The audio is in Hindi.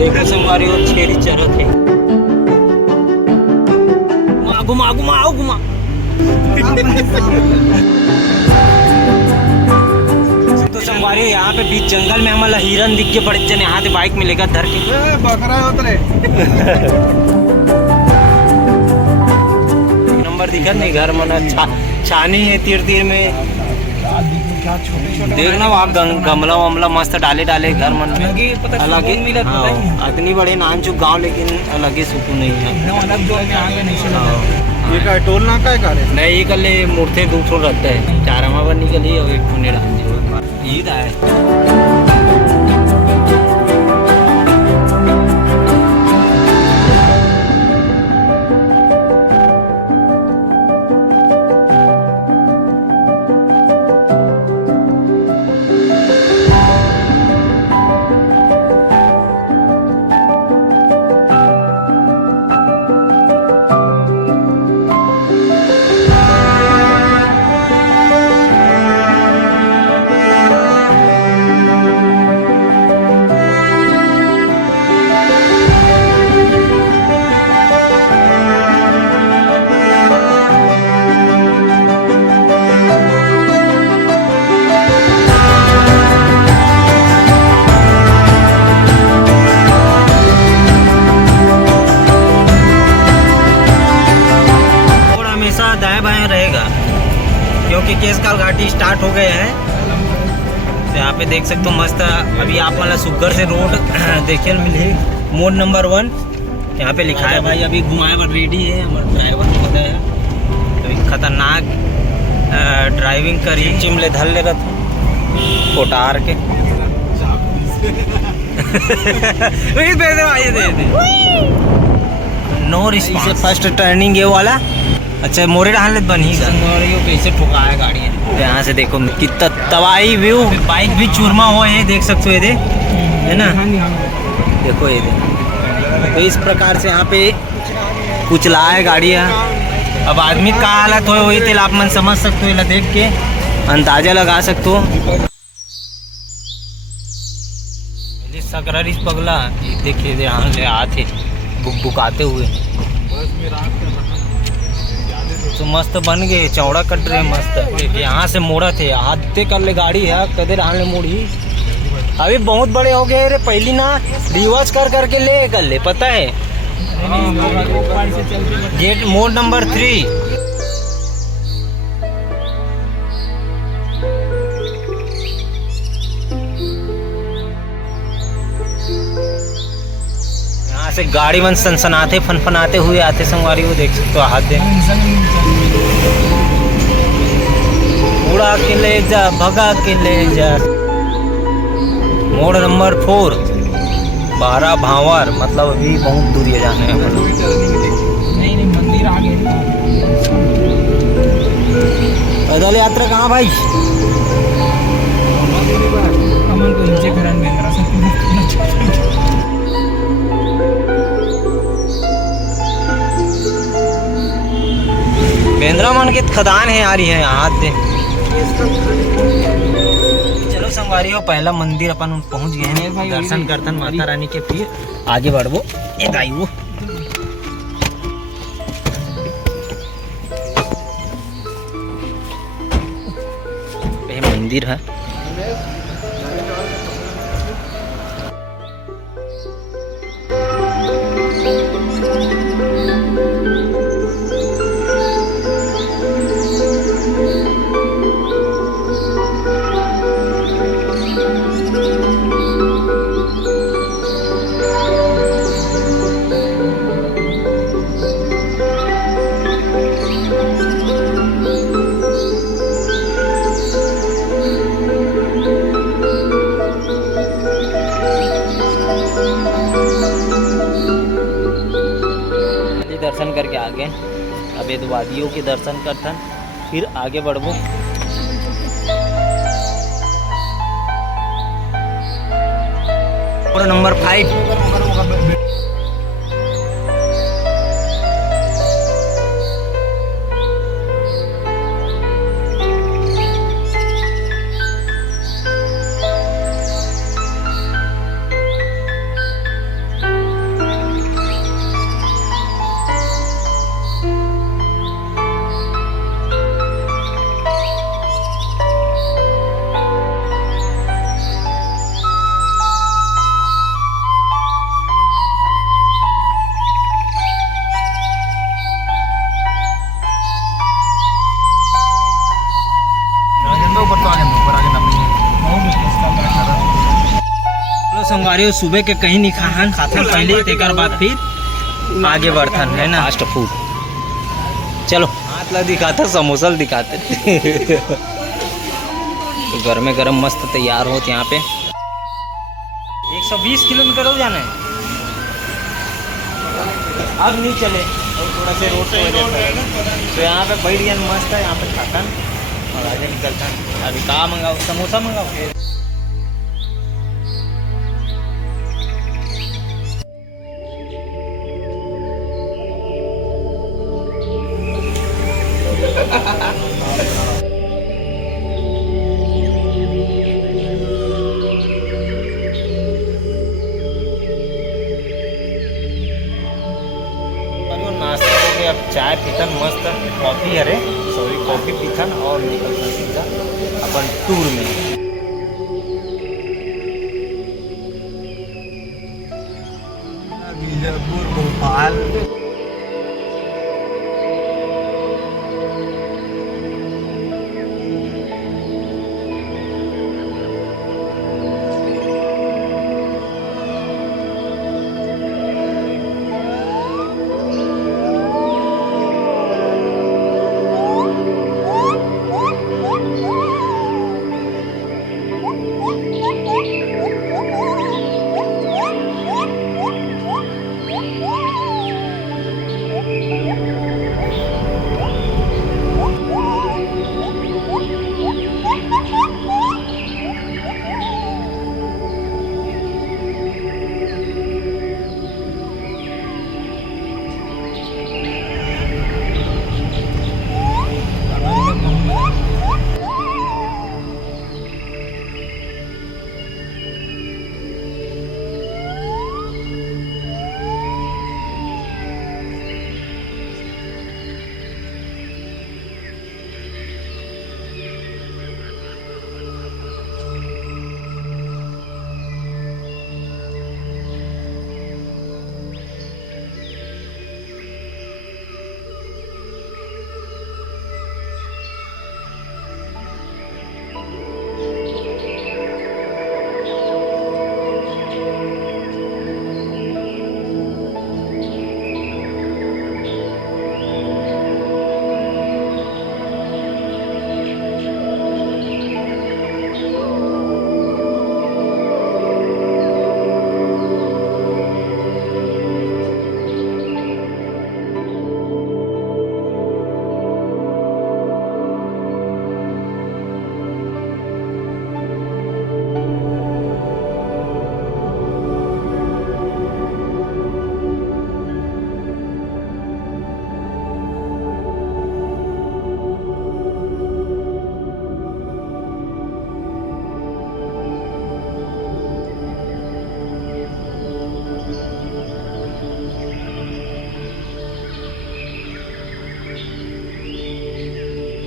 देखो संगवारी वो छेरी चरत है। घुमा घुमा आओ घुमा। तो संगवारी यहाँ पे बीच जंगल में हमारा हिरन दिख के बड़े जन यहाँ से बाइक में लेकर धर के बकरा उतरे नंबर दिखत नहीं घर मन छानी है तीर तीर में। देखना वहाँ गमला वमला मस्त डाले डाले घर मन में अलग ही। इतनी बड़े नानचुक गांव लेकिन अलग ही सुकून नहीं है। ये का टोल नाका है कारे नहीं ये कल मूर्ते दूसरो रहता है चारमा बनी के लिए और एक पुणे डाल ईद आए। दाएं बाएं रहेगा क्योंकि केसकाल घाटी स्टार्ट हो गए हैं। तो यहाँ पे देख सकते हो मस्त अभी आप वाला सुगर से रोड देखिए मिले मोड नंबर 1 यहाँ पे लिखा है भाई अभी घुमाए पर रेडी है हमारा ड्राइवर पता है। तो खतरनाक ड्राइविंग करी चिमले धल ले रहा था कोटार के नो रिस्क से फर्स्ट टर्निंग ये वाला। अच्छा मोरे डाल बनी कैसे ठुकाया गाड़ी है। यहाँ से देखो कितना तबाही व्यू बाइक भी चूरमा हुआ है देख सकते हो ये है ना। देखो ये तो इस प्रकार से यहाँ पे कुचला है गाड़ियाँ। अब आदमी का हालत हो वही तेल आप मन समझ सकते हो देख के अंदाजा लगा सकते हो। सकरारिस पगला देखिए यहाँ से आते बुकाते हुए तो मस्त बन गए चौड़ा कट रहे मस्त। यहाँ से मोड़ा थे आते कर ले गाड़ी है कदे रहने मोड़ी अभी बहुत बड़े हो गए रे पहली ना रिवर्स कर करके ले कर ले पता है। गेट मोड नंबर 3 से गाड़ी मन सनसनाते फनफनाते हुए आते संगवारी को देख सकते हो आते उड़ा के ले जा भगा के ले जा। मोड़ नंबर 4 12 भावर मतलब अभी बहुत दूर है जाने में। नहीं मंदिर आ गए पैदल यात्रा कहाँ भाई अमन को नीचे करन बेंद्रा से बेंद्रा मन के खदान है यार है हाथ दे। चलो संगवारी हो पहला मंदिर अपन पहुंच गए हैं दर्शन करतन माता रानी के फिर आगे बढ़बो ए दाई वो मंदिर है। दर्शन करके आ गए अवैध वादियों के दर्शन करथन फिर आगे बढ़बो। नंबर 5 मंगवा रहे हो सुबह के कहीं नहीं खान खाथन पहले तेकर बाद फिर आगे बढ़थन है ना फास्ट फूड। चलो हाथ ला दिखाता समोसा दिखाते तो घर में गरम मस्त तैयार होते यहाँ पे 120 किलोमीटर हो जाना है। अब नहीं चले और थोड़ा से रोड पे वजह से तो यहाँ पे बैठ गया मस्त है यहाँ पे खातन और आगे निकलता। अभी कहाँ मंगाओ समोसा मंगाओ। नाश्ता हो गया, अब चाय पीथन मस्त कॉफ़ी अरे सॉरी कॉफ़ी पीथन और निकलता सीधा अपन टूर में। भोपाल